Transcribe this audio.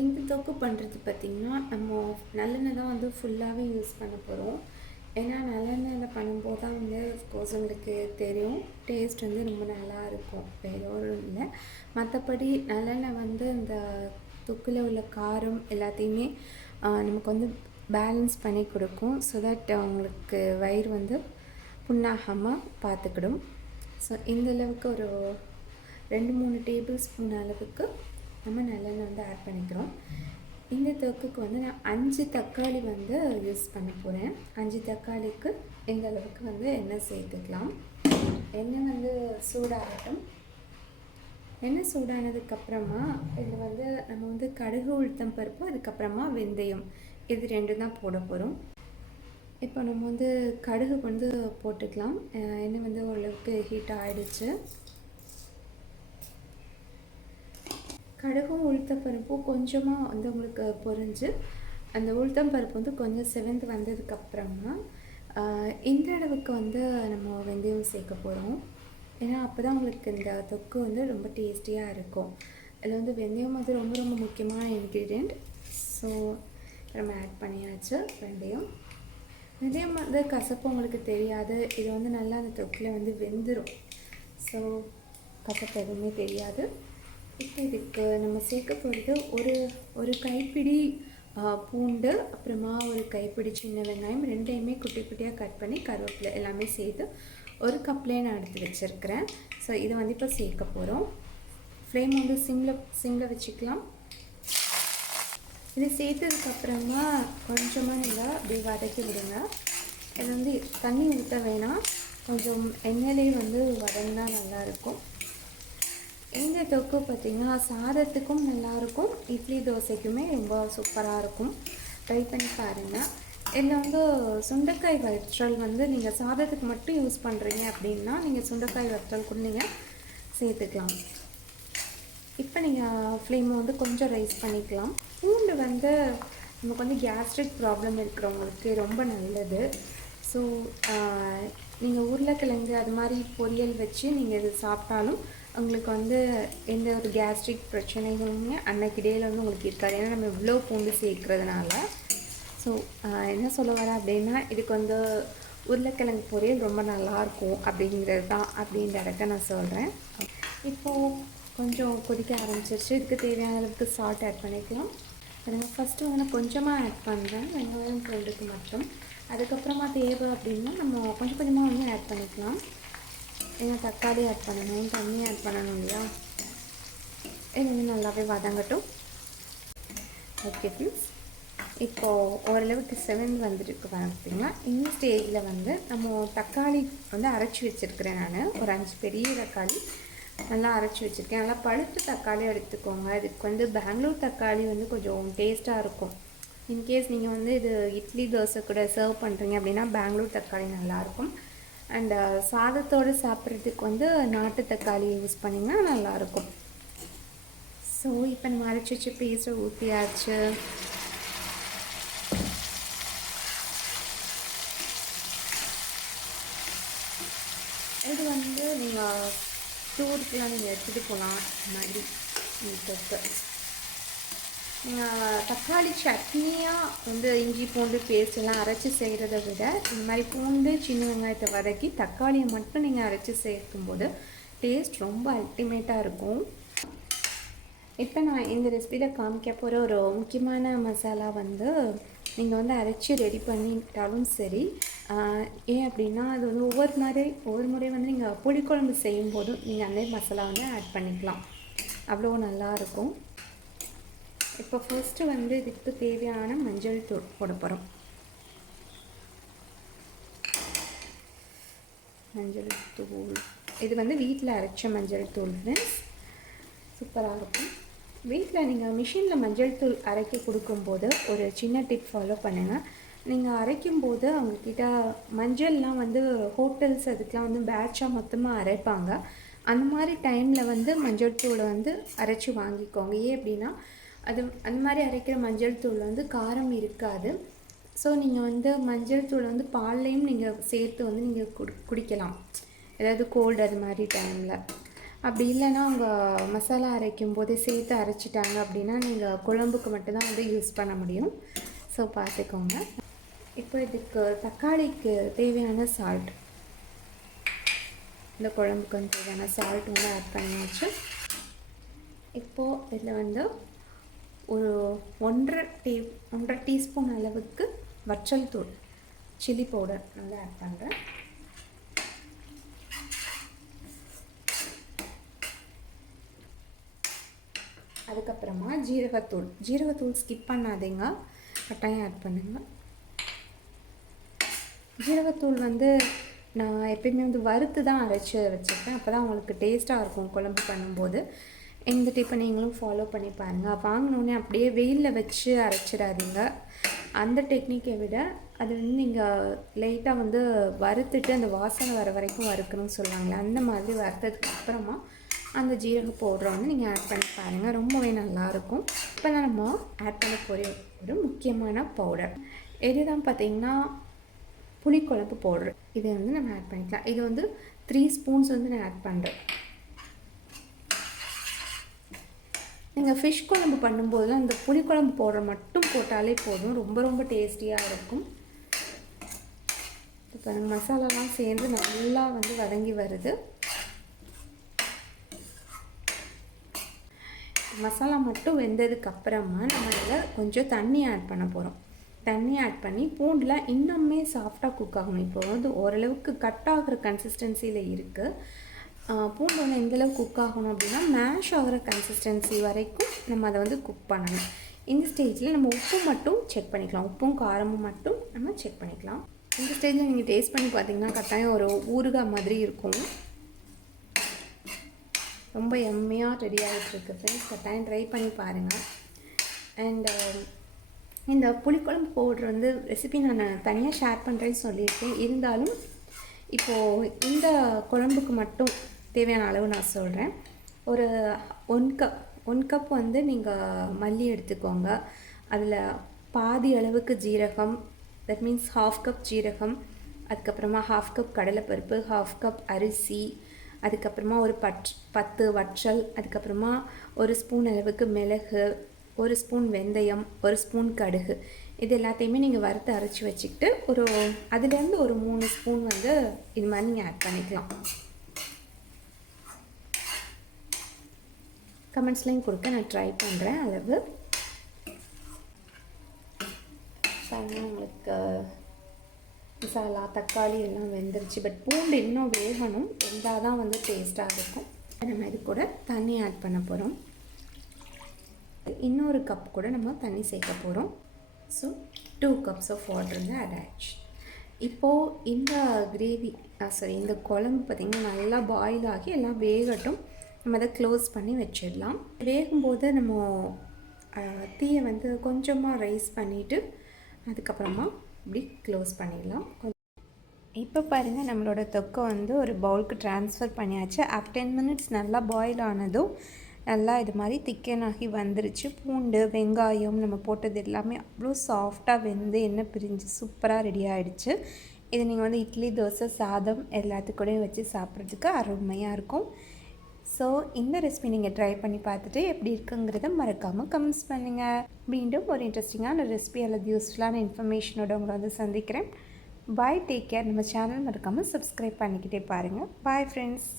இந்த தொக்கு பண்ணுறது பார்த்திங்கன்னா நம்ம நல்லெண்ணெய் தான் வந்து ஃபுல்லாகவே யூஸ் பண்ண போகிறோம். ஏன்னா நல்லெண்ணெயில் பண்ணும்போது தான் வந்து அஃப்கோர்ஸ் உங்களுக்கு தெரியும் டேஸ்ட் வந்து ரொம்ப நல்லா இருக்கும். வேறு ஒன்றும் இல்லை. மற்றபடி நல்லெண்ணெய் வந்து இந்த தொக்கில் உள்ள காரம் எல்லாத்தையுமே நமக்கு வந்து பேலன்ஸ் பண்ணி கொடுக்கும். ஸோ தட் உங்களுக்கு வயிறு வந்து புண்ணாகாமல் பார்த்துக்கிடும். ஸோ இந்த அளவுக்கு ஒரு 2-3 டேபிள் ஸ்பூன் அளவுக்கு நம்ம நல்லெண்ணெய் வந்து ஆட் பண்ணிக்கிறோம். இந்த தொக்குக்கு வந்து நான் 5 தக்காளி வந்து யூஸ் பண்ண போகிறேன். 5 தக்காளிக்கு இந்த அளவுக்கு வந்து எண்ணெய் சேர்த்துக்கலாம். எண்ணெய் வந்து சூடாகட்டும். எண்ணெய் சூடானதுக்கப்புறமா இதில் வந்து நம்ம வந்து கடுகு, உளுத்தம் பருப்பு, அதுக்கப்புறமா வெந்தயம், இது 2 தான் போட போகிறோம். இப்போ நம்ம வந்து கடுகு வந்து போட்டுக்கலாம். எண்ணெய் வந்து ஓரளவுக்கு ஹீட் ஆகிடுச்சு. கடுகும் உளுத்தம்பருப்பும் கொஞ்சமாக வந்து உங்களுக்கு பொரிஞ்சு அந்த உளுத்தம்பருப்பு வந்து கொஞ்சம் செவந்து வந்ததுக்கப்புறமா இந்த அளவுக்கு வந்து நம்ம வெந்தயம் சேர்க்க போகிறோம். ஏன்னா அப்போ தான் உங்களுக்கு இந்த தொக்கு வந்து ரொம்ப டேஸ்டியாக இருக்கும். இதில் வந்து வெந்தயம் வந்து ரொம்ப ரொம்ப முக்கியமான இன்க்ரீடியண்ட். ஸோ நம்ம ஆட் பண்ணியாச்சு வெந்தயம். வெந்தயம் வந்து கசப்பு உங்களுக்கு தெரியாது. இது வந்து நல்லா அந்த தொக்கில் வந்து வெந்துடும். ஸோ கசப்பு எதுவுமே தெரியாது. இப்போ இதுக்கு நம்ம சேர்க்க போகிறது ஒரு கைப்பிடி பூண்டு, அப்புறமா ஒரு கைப்பிடி சின்ன வெங்காயம், 2யுமே குட்டி குட்டியாக கட் பண்ணி கருவேப்பிலை எல்லாமே சேர்த்து ஒரு கப்லேயே நான் எடுத்து வச்சுருக்கிறேன். ஸோ இதை வந்து இப்போ சேர்க்க போகிறோம். ஃப்ளேம் வந்து சிம்மில் வச்சுக்கலாம். இது சேர்த்ததுக்கப்புறமா கொஞ்சமாக நீங்கள் அப்படியே வதக்கி விடுங்க. இது வந்து தண்ணி ஊற்ற வேணாம், கொஞ்சம் எண்ணெயிலே வந்து வதங்கினா நல்லாயிருக்கும். இந்த தொக்கு பார்த்திங்கன்னா சாதத்துக்கும் நல்லாயிருக்கும், இட்லி தோசைக்குமே ரொம்ப சூப்பராக இருக்கும். ட்ரை பண்ணி பாருங்கள். இதில் வந்து சுண்டைக்காய் வற்றல் வந்து நீங்கள் சாதத்துக்கு மட்டும் யூஸ் பண்ணுறீங்க அப்படின்னா நீங்கள் சுண்டைக்காய் வற்றல் கூட நீங்கள் சேர்த்துக்கலாம். இப்போ நீங்கள் ஃப்ளேமை வந்து கொஞ்சம் ரைஸ் பண்ணிக்கலாம். பூண்டு வந்து நமக்கு வந்து கேஸ்ட்ரிக் ப்ராப்ளம் இருக்கிறவங்களுக்கு ரொம்ப நல்லது. ஸோ நீங்கள் உருளைக்கிழங்கு அது மாதிரி பொரியல் வச்சு நீங்கள் இது சாப்பிட்டாலும் உங்களுக்கு வந்து எந்த ஒரு கேஸ்ட்ரிக் பிரச்சனைகளுமே அன்னைக்கு டேயில் வந்து உங்களுக்கு இருக்காது. ஏன்னா நம்ம இவ்வளோ பூண்டு சேர்க்குறதுனால. ஸோ என்ன சொல்ல வரேன் அப்படின்னா, இதுக்கு வந்து உருளைக்கிழங்கு பொரியல் ரொம்ப நல்லாயிருக்கும் அப்படிங்கிறது தான் அப்படின்ற இடத்த நான் சொல்கிறேன். இப்போது கொஞ்சம் கொதிக்க ஆரம்பிச்சிருச்சு. இதுக்கு தேவையான அளவுக்கு சால்ட் ஆட் பண்ணிக்கலாம். நான் ஃபஸ்ட்டு வந்து நான் கொஞ்சமாக ஆட் பண்ணுறேன், வெங்காயம் பூண்டுக்கு மட்டும். அதுக்கப்புறமா தேவை அப்படின்னா நம்ம கொஞ்சம் கொஞ்சமாக வந்து ஆட் பண்ணிக்கலாம். ஏன்னா தக்காளி ஆட் பண்ணணும், தண்ணி ஆட் பண்ணணும் இல்லையா. இது வந்து நல்லாவே வதங்கட்டும். ஓகே ஃப்ரெண்ட்ஸ், இப்போது ஓரளவுக்கு செவந்து வந்துருக்கு பார்த்தீங்களா. இந்த ஸ்டேஜில் வந்து நம்ம தக்காளி வந்து அரைச்சி வச்சுருக்கிறேன். நான் ஒரு 5 பெரிய தக்காளி நல்லா அரைச்சி வச்சுருக்கேன். நல்லா பழுத்த தக்காளி எடுத்துக்கோங்க. இதுக்கு வந்து பெங்களூர் தக்காளி வந்து கொஞ்சம் டேஸ்ட்டாக இருக்கும். இன்கேஸ் நீங்கள் வந்து இது இட்லி தோசை கூட சர்வ் பண்ணுறீங்க அப்படின்னா பெங்களூர் தக்காளி நல்லாயிருக்கும். அண்ட் சாதத்தோடு சாப்பிட்றதுக்கு வந்து நாட்டு தக்காளி யூஸ் பண்ணிங்கன்னா நல்லாயிருக்கும். ஸோ இப்போ நம்ம அரைச்சி வச்சு பேஸ்ட்டை ஊற்றியாச்சு. இது வந்து நீங்கள் டூருக்குலாம் நீங்கள் எடுத்துகிட்டு போகலாம். இந்த மாதிரி தொக்கு நீங்கள் தக்காளி சட்னியாக வந்து இஞ்சி பூண்டு பேஸ்ட்டெல்லாம் அரைச்சி செய்கிறத விட இந்த மாதிரி பூண்டு சின்ன வெங்காயத்தை வதக்கி தக்காளியை மட்டும் நீங்கள் அரைச்சி சேர்க்கும்போது டேஸ்ட் ரொம்ப அல்டிமேட்டாக இருக்கும். இப்போ நான் இந்த ரெசிபியில் காமிக்க போகிற ஒரு முக்கியமான மசாலா வந்து நீங்கள் வந்து அரைச்சி ரெடி பண்ணிட்டாலும் சரி. ஏன் அப்படின்னா அது வந்து ஒவ்வொரு முறை வந்து நீங்கள் புளிக்குழம்பு செய்யும்போதும் நீங்கள் அந்த மசாலா வந்து ஆட் பண்ணிக்கலாம். அவ்வளோ நல்லாயிருக்கும். இப்போ ஃபர்ஸ்ட்டு வந்து இதுக்கு தேவையான மஞ்சள் தூள் போட போகிறோம். மஞ்சள் தூள் இது வந்து வீட்டில் அரைச்ச மஞ்சள் தூள் ஃப்ரெண்ட்ஸ், சூப்பராக இருக்கும். வீட்டில் நீங்கள் மிஷினில் மஞ்சள் தூள் அரைக்க கொடுக்கும்போது ஒரு சின்ன டிப் ஃபாலோ பண்ணுங்கள். நீங்கள் அரைக்கும்போது அவங்கக்கிட்ட மஞ்சள்லாம் வந்து ஹோட்டல்ஸ் அதுக்கெலாம் வந்து பேட்சாக மொத்தமாக அரைப்பாங்க. அந்த மாதிரி டைமில் வந்து மஞ்சள் தூளை வந்து அரைச்சி வாங்கிக்கோங்க. ஏன் அப்படின்னா அந்த மாதிரி அரைக்கிற மஞ்சள் தூள் வந்து காரம் இருக்காது. ஸோ நீங்கள் வந்து மஞ்சள் தூள் வந்து பால்லையும் நீங்கள் சேர்த்து வந்து நீங்கள் குடிக்கலாம், ஏதாவது கோல்டு அது மாதிரி டைமில். அப்படி இல்லைன்னா அவங்க மசாலா அரைக்கும் போதே சேர்த்து அரைச்சிட்டாங்க அப்படின்னா நீங்கள் குழம்புக்கு மட்டும்தான் வந்து யூஸ் பண்ண முடியும். ஸோ பார்த்துக்கோங்க. இப்போ இதுக்கு தக்காளிக்கு தேவையான சால்ட், இந்த குழம்புக்கு வந்து தேவையான சால்ட் வந்து ஆட் பண்ணியாச்சு. இப்போது இதில் வந்து ஒரு 1.5 டீஸ்பூன் அளவுக்கு வற்றல் தூள், சில்லி பவுடர் வந்து ஆட் பண்ணுறேன். அதுக்கப்புறமா ஜீரகத்தூள் ஸ்கிப் பண்ணாதீங்க, கட்டாயம் ஆட் பண்ணுங்கள். ஜீரகத்தூள் வந்து நான் எப்பயுமே வந்து வறுத்து தான் அரைச்சி வச்சுருக்கேன். அப்போ தான் உங்களுக்கு டேஸ்ட்டாக இருக்கும் குழம்பு பண்ணும்போது. இந்த டிப்பை நீங்களும் ஃபாலோ பண்ணி பாருங்கள். வாங்கினோடனே அப்படியே வெயிலில் வச்சு அரைச்சிடாதீங்க. அந்த டெக்னிக்கை விட அது வந்து நீங்கள் லைட்டாக வந்து வறுத்துட்டு அந்த வாசனை வர வரைக்கும் வறுக்கணும்னு சொல்லுவாங்களே, அந்த மாதிரி வறுத்ததுக்கு அப்புறமா அந்த ஜீரக பவுடரை வந்து நீங்கள் ஆட் பண்ணி பாருங்கள். ரொம்பவே நல்லாயிருக்கும். இப்போ தான் நம்ம ஆட் பண்ண போகிற ஒரு முக்கியமான பவுடர் எதுதான் பார்த்திங்கன்னா புளிக்குழம்பு பவுடர். இதை வந்து நம்ம ஆட் பண்ணிக்கலாம். இது வந்து 3 ஸ்பூன்ஸ் வந்து நான் ஆட் பண்ணுறேன். நீங்கள் ஃபிஷ் குழம்பு பண்ணும்போதெல்லாம் இந்த புளிக்குழம்பு பவுடர் மட்டும் போட்டாலே போதும், ரொம்ப ரொம்ப டேஸ்டியாக இருக்கும். இப்போ மசாலாலாம் சேர்ந்து நல்லா வந்து வதங்கி வருது. மசாலா மட்டும் வெந்ததுக்கப்புறமா நம்ம இதில் கொஞ்சம் தண்ணி ஆட் பண்ண போகிறோம். தண்ணி ஆட் பண்ணி பூண்டில் இன்னுமே சாஃப்டாக குக் ஆகணும். இப்போ வந்து ஓரளவுக்கு கட் ஆகிற கன்சிஸ்டன்சியில் இருக்குது. பூண்டு வந்து எந்தளவுக்கு குக் ஆகணும் அப்படின்னா மேஷ் ஆகிற கன்சிஸ்டன்சி வரைக்கும் நம்ம அதை வந்து குக் பண்ணணும். இந்த ஸ்டேஜில் நம்ம உப்பு மட்டும் செக் பண்ணிக்கலாம். உப்பும் காரமும் மட்டும் நம்ம செக் பண்ணிக்கலாம். இந்த ஸ்டேஜில் நீங்கள் டேஸ்ட் பண்ணி பார்த்தீங்கன்னா கட்டாயம் ஒரு ஊறுகாய் மாதிரி இருக்கும். ரொம்ப எம்மையாக ரெடி ஆகிட்டுருக்கு ஃப்ரெண்ட்ஸ். கட்டாயம் ட்ரை பண்ணி பாருங்கள். அண்ட் இந்த புளிக்குழம்பு பவுடர் வந்து ரெசிபி நான் தனியாக ஷேர் பண்ணுறேன்னு சொல்லியிருக்கேன். இருந்தாலும் இப்போது இந்த குழம்புக்கு மட்டும் தேவையான அளவு நான் சொல்கிறேன். ஒரு 1 கப் வந்து நீங்கள் மல்லி எடுத்துக்கோங்க. அதில் பாதி அளவுக்கு ஜீரகம், தட் மீன்ஸ் 1/2 கப் ஜீரகம், அதுக்கப்புறமா 1/2 கப் கடலைப்பருப்பு, 1/2 கப் அரிசி, அதுக்கப்புறமா ஒரு 10 வற்றல், அதுக்கப்புறமா 1 ஸ்பூன் அளவுக்கு மிளகு, 1 ஸ்பூன் வெந்தயம், 1 ஸ்பூன் கடுகு. இது எல்லாத்தையுமே நீங்கள் வறுத்து அரைச்சி வச்சுக்கிட்டு அதுலேருந்து ஒரு 3 ஸ்பூன் வந்து இது மாதிரி நீங்கள் ஆட் பண்ணிக்கலாம். கமெண்ட்ஸ்லையும் கொடுக்க நான் ட்ரை பண்ணுறேன் அளவு. உங்களுக்கு மசாலா தக்காளி எல்லாம் வெந்துருச்சு. பட் பூண்டு இன்னும் வேகணும், வெந்தால் தான் வந்து டேஸ்ட்டாக இருக்கும். நம்ம இது கூட தண்ணி ஆட் பண்ண போகிறோம். இன்னொரு கப் கூட நம்ம தண்ணி சேர்க்க போகிறோம். ஸோ 2 கப்ஸ் ஆஃப் வாட்டர் வந்து ஆட் ஆயிடுச்சு. இப்போது இந்த இந்த குழம்பு பார்த்திங்கன்னா நல்லா பாயில் ஆகி எல்லாம் வேகட்டும். நம்ம அதை க்ளோஸ் பண்ணி வச்சிடலாம். வேகும்போது நம்ம தீயை வந்து கொஞ்சமாக ரைஸ் பண்ணிவிட்டு அதுக்கப்புறமா இப்படி க்ளோஸ் பண்ணிடலாம். இப்போ பாருங்கள், நம்மளோட தொக்கை வந்து ஒரு பவுலுக்கு ட்ரான்ஸ்ஃபர் பண்ணியாச்சு. ஆஃப்டர் 10 மினிட்ஸ் நல்லா பாயில் ஆனதும் நல்லா இது மாதிரி திக்கனாகி வந்துருச்சு. பூண்டு வெங்காயம் நம்ம போட்டது எல்லாமே அவ்வளோ சாஃப்டாக வெந்து எண்ணெய் பிரிஞ்சு சூப்பராக ரெடி ஆகிடுச்சு. இது நீங்கள் வந்து இட்லி, தோசை, சாதம் எல்லாத்துக்கூடையும் வச்சு சாப்பிட்றதுக்கு அருமையாக இருக்கும். ஸோ இந்த ரெசிபி நீங்கள் ட்ரை பண்ணி பார்த்துட்டு எப்படி இருக்குங்கிறத மறக்காமல் கமெண்ட்ஸ் பண்ணுங்கள். மீண்டும் ஒரு இன்ட்ரெஸ்டிங்கான ரெசிபி அல்லது யூஸ்ஃபுல்லான இன்ஃபர்மேஷனோட உங்களை வந்து சந்திக்கிறேன். பாய், டேக் கேர். நம்ம சேனல் மறக்காமல் சப்ஸ்கிரைப் பண்ணிக்கிட்டே பாருங்கள். Bye friends.